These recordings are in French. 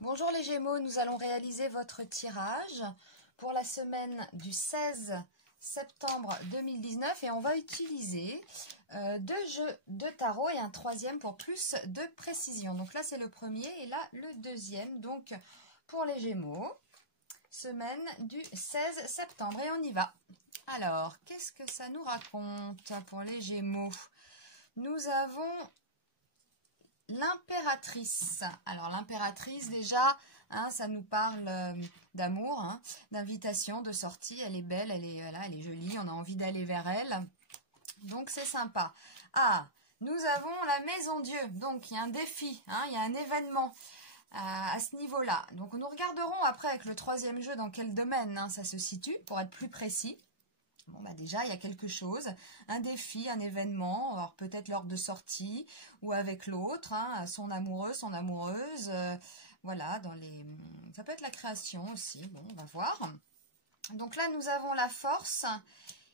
Bonjour les Gémeaux, nous allons réaliser votre tirage pour la semaine du 16 septembre 2019 et on va utiliser deux jeux de tarot et un troisième pour plus de précision. Donc là c'est le premier et là le deuxième. Donc pour les Gémeaux, semaine du 16 septembre et on y va. Alors, qu'est-ce que ça nous raconte pour les Gémeaux? Nous avons l'impératrice. Alors l'impératrice déjà, hein, ça nous parle d'amour, hein, d'invitation, de sortie. Elle est belle, elle est jolie, on a envie d'aller vers elle. Donc c'est sympa. Ah, nous avons la maison Dieu. Donc il y a un défi, hein, il y a un événement à ce niveau-là. Donc nous regarderons après avec le troisième jeu dans quel domaine hein, ça se situe pour être plus précis. Bon, bah déjà, il y a quelque chose, un défi, un événement, alors peut-être lors de sortie ou avec l'autre, hein, son amoureux, son amoureuse, voilà, ça peut être la création aussi, bon, on va voir. Donc là, nous avons la force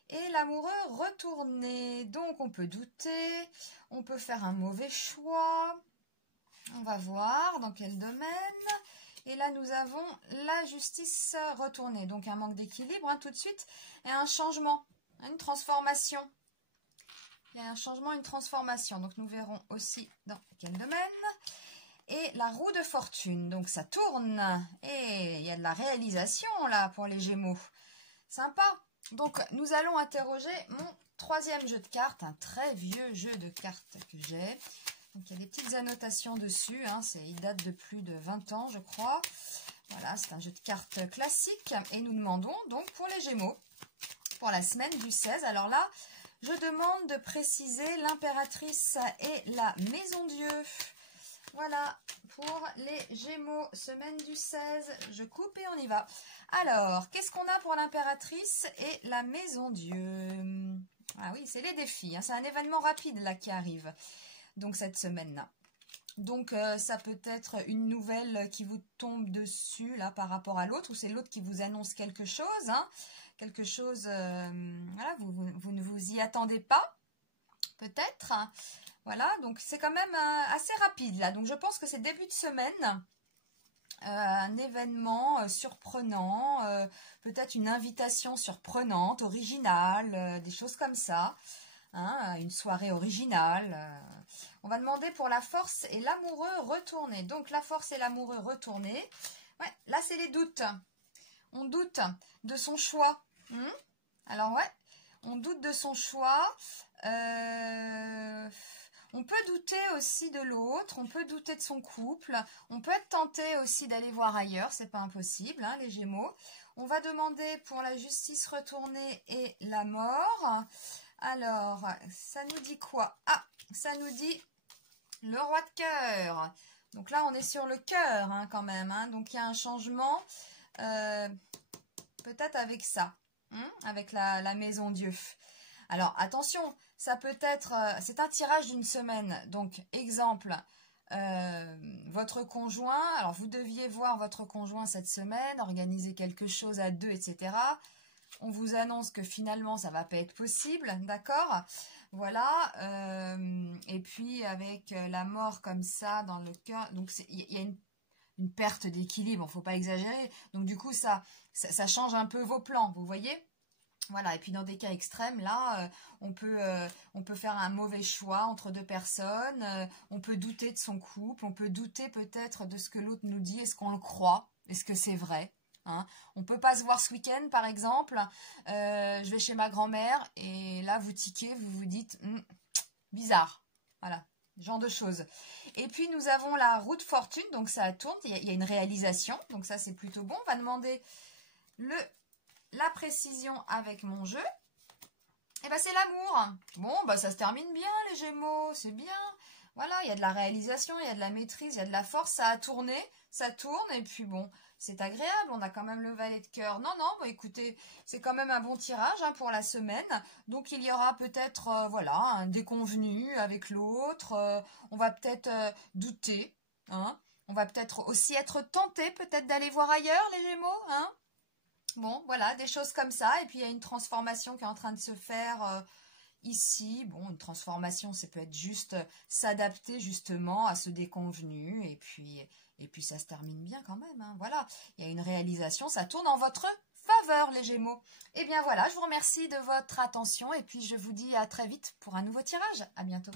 et l'amoureux retourné. Donc, on peut douter, on peut faire un mauvais choix, on va voir dans quel domaine. Et là, nous avons la justice retournée. Donc, un manque d'équilibre hein, tout de suite. Et un changement, une transformation. Il y a un changement, une transformation. Donc, nous verrons aussi dans quel domaine. Et la roue de fortune. Donc, ça tourne. Et il y a de la réalisation, là, pour les Gémeaux. Sympa. Donc, nous allons interroger mon troisième jeu de cartes. Un très vieux jeu de cartes que j'ai. Donc, il y a des petites annotations dessus, hein, il date de plus de 20 ans, je crois. Voilà, c'est un jeu de cartes classique. Et nous demandons donc pour les Gémeaux, pour la semaine du 16. Alors là, je demande de préciser l'impératrice et la maison Dieu. Voilà, pour les Gémeaux, semaine du 16. Je coupe et on y va. Alors, qu'est-ce qu'on a pour l'impératrice et la maison Dieu? Ah oui, c'est les défis. Hein, c'est un événement rapide là qui arrive. Donc cette semaine-là. Donc ça peut être une nouvelle qui vous tombe dessus là par rapport à l'autre, ou c'est l'autre qui vous annonce quelque chose, hein, quelque chose, voilà, vous ne vous y attendez pas, peut-être. Voilà, donc c'est quand même assez rapide là. Donc je pense que c'est début de semaine, un événement surprenant, peut-être une invitation surprenante, originale, des choses comme ça. Hein, une soirée originale. On va demander pour la force et l'amoureux retourné. Donc, la force et l'amoureux retourné. Ouais, là, c'est les doutes. On doute de son choix. Alors, ouais, on doute de son choix. On peut douter aussi de l'autre. On peut douter de son couple. On peut être tenté aussi d'aller voir ailleurs. C'est pas impossible, hein, les Gémeaux. On va demander pour la justice retournée et la mort. Alors, ça nous dit quoi? Ah, ça nous dit le roi de cœur. Donc là, on est sur le cœur hein, quand même. Hein. Donc, il y a un changement, peut-être avec ça, hein, avec la maison Dieu. Alors, attention, ça peut être, c'est un tirage d'une semaine. Donc, exemple, votre conjoint, alors vous deviez voir votre conjoint cette semaine, organiser quelque chose à deux, etc., on vous annonce que finalement, ça va pas être possible, d'accord? Voilà. Et puis, avec la mort comme ça dans le cœur, donc il y a une perte d'équilibre, faut pas exagérer. Donc, du coup, ça change un peu vos plans, vous voyez? Voilà. Et puis, dans des cas extrêmes, là, on peut faire un mauvais choix entre deux personnes. On peut douter de son couple. On peut douter peut-être de ce que l'autre nous dit. Est-ce qu'on le croit? Est-ce que c'est vrai? Hein. On peut pas se voir ce week-end, par exemple. Je vais chez ma grand-mère et là, vous tiquez, vous vous dites bizarre. Voilà, genre de choses. Et puis, nous avons la roue de fortune. Donc, ça tourne. Il y a une réalisation. Donc, ça, c'est plutôt bon. On va demander la précision avec mon jeu. Et ben, c'est l'amour. Bon, bah, ça se termine bien, les Gémeaux. C'est bien. Voilà, il y a de la réalisation, il y a de la maîtrise, il y a de la force, ça a tourné, ça tourne, et puis bon, c'est agréable, on a quand même le valet de cœur. Non, non, bah écoutez, c'est quand même un bon tirage hein, pour la semaine. Donc il y aura peut-être, voilà, un déconvenu avec l'autre, on va peut-être douter, hein. On va peut-être aussi être tenté peut-être d'aller voir ailleurs, les Gémeaux, hein. Bon, voilà, des choses comme ça, et puis il y a une transformation qui est en train de se faire... ici, bon, une transformation, ça peut être juste s'adapter justement à ce déconvenu et Et puis ça se termine bien quand même, hein. Voilà, il y a une réalisation, ça tourne en votre faveur les Gémeaux. Et bien voilà, je vous remercie de votre attention et puis je vous dis à très vite pour un nouveau tirage. À bientôt.